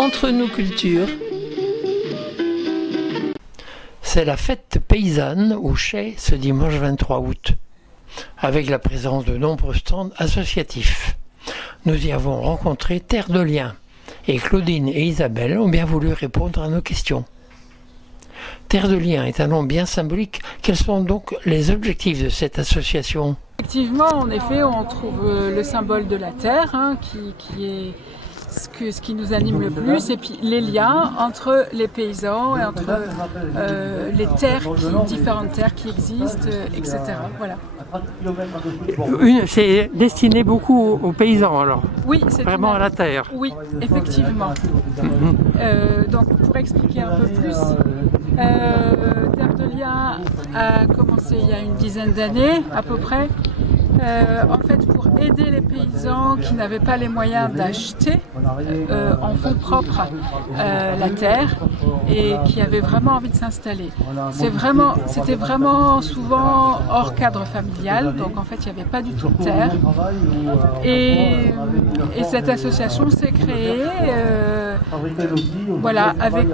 Entre nous cultures. C'est la fête paysanne au Chais ce dimanche 23 août, avec la présence de nombreux stands associatifs. Nous y avons rencontré Terre de Liens, et Claudine et Isabelle ont bien voulu répondre à nos questions. Terre de Liens est un nom bien symbolique. Quels sont donc les objectifs de cette association ? Effectivement, en effet, on trouve le symbole de la terre, qui est ce qui nous anime le plus, et puis les liens entre les paysans et entre les terres, différentes terres qui existent, etc. Voilà. C'est destiné beaucoup aux paysans alors ? Oui, c'est vraiment à la terre. Oui, effectivement. Donc pour expliquer un peu plus, Terre de Liens a commencé il y a une dizaine d'années à peu près. En fait, pour aider les paysans qui n'avaient pas les moyens d'acheter en fonds propres la terre et qui avaient vraiment envie de s'installer. C'était vraiment souvent hors cadre familial, donc en fait il n'y avait pas du tout de terre. Et cette association s'est créée avec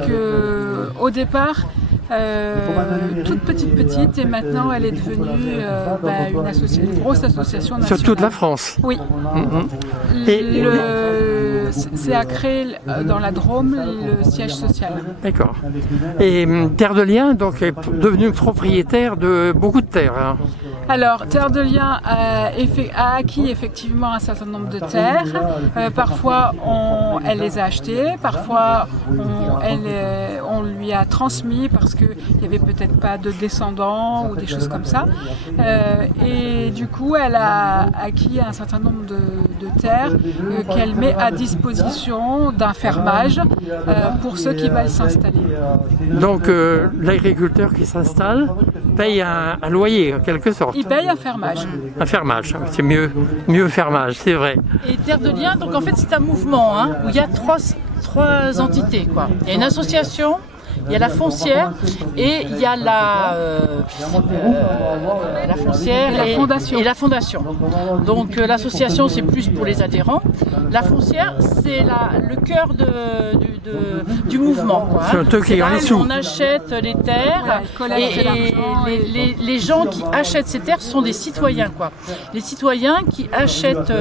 au départ toute petite, et maintenant elle est devenue une grosse association nationale. Sur toute la France. Oui. C'est à créer dans la Drôme le siège social. D'accord. Et Terre de Liens donc est devenue propriétaire de beaucoup de terres. Hein. Alors, Terre de Liens a acquis effectivement un certain nombre de terres. Parfois, elle les a achetées. Parfois, on lui a transmis parce qu'il n'y avait peut-être pas de descendants ou des choses comme ça. Et du coup, elle a acquis un certain nombre de terres qu'elle met à disposition d'un fermage pour ceux qui veulent s'installer. Donc, l'agriculteur qui s'installe paye un loyer en quelque sorte. Il paye un fermage. Un fermage, c'est mieux fermage, c'est vrai. Et Terre de Liens, donc en fait c'est un mouvement où il y a trois entités, quoi. Il y a une association, il y a la foncière et il y a la foncière et la fondation. Donc l'association c'est plus pour les adhérents. La foncière c'est le cœur du mouvement. C'est eux qui gagnent les sous. On achète les terres et les gens qui achètent ces terres sont des citoyens, quoi. Les citoyens qui achètent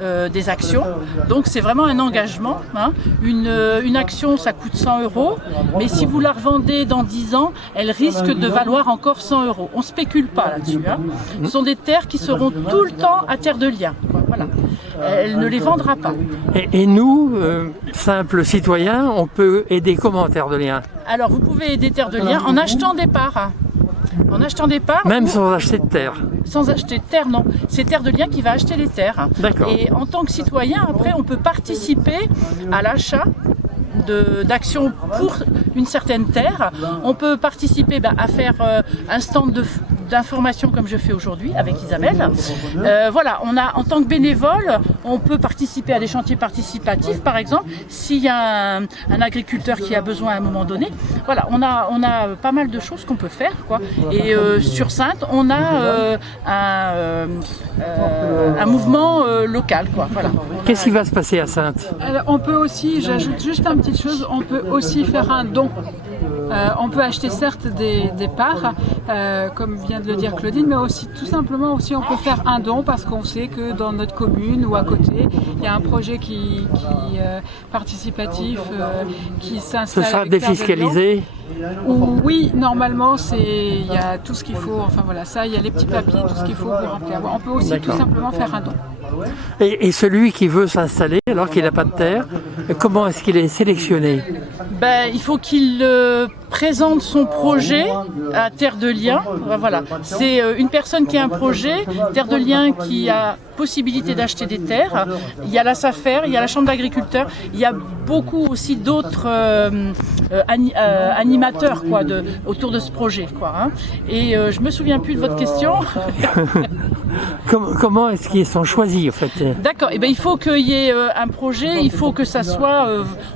des actions. Donc c'est vraiment un engagement. Une action ça coûte 100 €, mais si vous la revendez dans 10 ans, elle risque de valoir encore 100 €. On ne spécule pas là-dessus. Ce sont des terres qui seront tout le temps à Terre de Liens. Voilà. Elle ne les vendra pas. Et nous, simples citoyens, on peut aider comment Terre de Liens ? Alors vous pouvez aider Terre de Liens en achetant des parts. Même sans acheter de terre. Sans acheter de terre, non. C'est Terre de Liens qui va acheter les terres. D'accord. Et en tant que citoyen, après, on peut participer à l'achat d'actions pour une certaine terre. On peut participer à faire un stand d'information comme je fais aujourd'hui avec Isabelle. Voilà, en tant que bénévole, on peut participer à des chantiers participatifs, par exemple, s'il y a un agriculteur qui a besoin à un moment donné. Voilà, on a pas mal de choses qu'on peut faire, quoi. Et sur Saintes, on a un mouvement local, quoi. Voilà. Qu'est-ce qui va se passer à Saintes ? Alors, on peut aussi, j'ajoute juste une petite chose, on peut aussi faire un don. On peut acheter certes des parts, comme vient de le dire Claudine, mais aussi tout simplement aussi on peut faire un don parce qu'on sait que dans notre commune ou à côté, il y a un projet qui participatif qui s'installe. Ce sera défiscalisé ? Oui, normalement il y a tout ce qu'il faut. Enfin voilà, ça, il y a les petits papiers, tout ce qu'il faut pour remplir. On peut aussi tout simplement faire un don. Et celui qui veut s'installer alors qu'il n'a pas de terre, comment est-ce qu'il est sélectionné ? Il faut qu'il présente son projet à Terre de Liens. Voilà. C'est une personne qui a un projet, Terre de Liens qui a possibilité d'acheter des terres. Il y a la SAFER, il y a la Chambre d'agriculture, il y a beaucoup aussi d'autres animateurs autour de ce projet. Et je me souviens plus de votre question. Comment est-ce qu'ils sont choisis en fait? D'accord, et il faut qu'il y ait un projet, il faut que ça soit,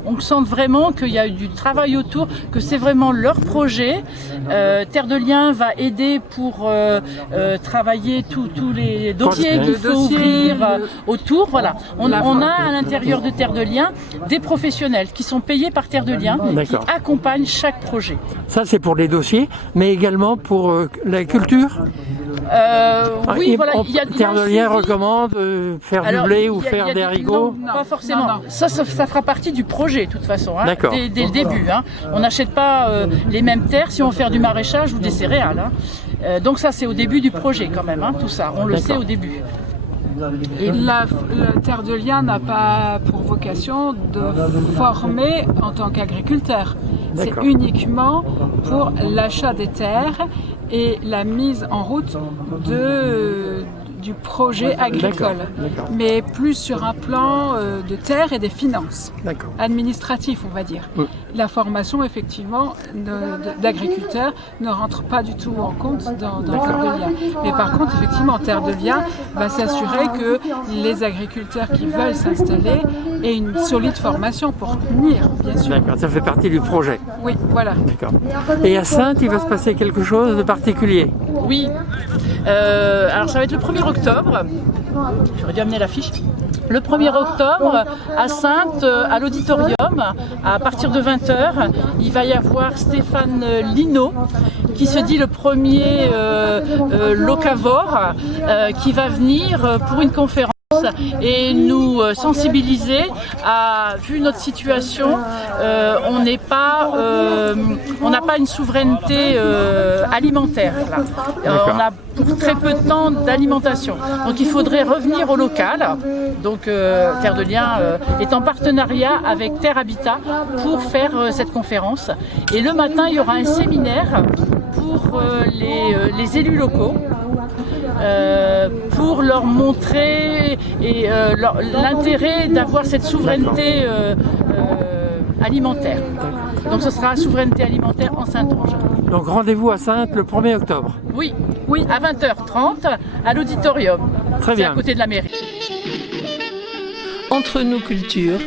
on sente vraiment qu'il y a du travail autour, que c'est vraiment leur projet. Terre de Liens va aider pour travailler tous les dossiers qu'il faut ouvrir autour. Voilà. On a à l'intérieur de Terre de Liens des professionnels qui sont payés par Terre de Liens, qui accompagnent chaque projet. Ça c'est pour les dossiers, mais également pour la culture. Oui, voilà. Terre de Liens recommande faire du blé ou faire des haricots? Non, pas forcément. Non. Ça fera partie du projet de toute façon, hein, dès le début. Hein. On n'achète pas les mêmes terres si on veut faire du maraîchage ou des céréales. Hein. Donc ça c'est au début du projet quand même, hein, tout ça. On le sait au début. Et la Terre de Liens n'a pas pour vocation de former en tant qu'agriculteur. C'est uniquement pour l'achat des terres et la mise en route du projet agricole, mais plus sur un plan de terre et des finances, administratif on va dire. La formation effectivement d'agriculteurs ne rentre pas du tout en compte dans Terre de Liens. Mais par contre effectivement Terre de Liens va s'assurer que les agriculteurs qui veulent s'installer aient une solide formation pour tenir, bien sûr. D'accord, ça fait partie du projet. Oui, voilà. D'accord. Et à Saintes, il va se passer quelque chose de particulier? Oui. Alors ça va être le 1er octobre. J'aurais dû amener l'affiche. Le 1er octobre, à Saintes, à l'auditorium, à partir de 20h, il va y avoir Stéphane Lino, qui se dit le premier locavore, qui va venir pour une conférence et nous sensibiliser à, vu notre situation, on n'a pas une souveraineté alimentaire là. On a très peu de temps d'alimentation, donc il faudrait revenir au local. Donc Terre de Liens est en partenariat avec Terre Habitat pour faire cette conférence, et le matin il y aura un séminaire pour les élus locaux. Pour leur montrer l'intérêt d'avoir cette souveraineté alimentaire. Donc ce sera souveraineté alimentaire en Saintonge. Donc rendez-vous à Saintes le 1er octobre. Oui, à 20h30 à l'auditorium. Très bien. C'est à côté de la mairie. Entre nous cultures,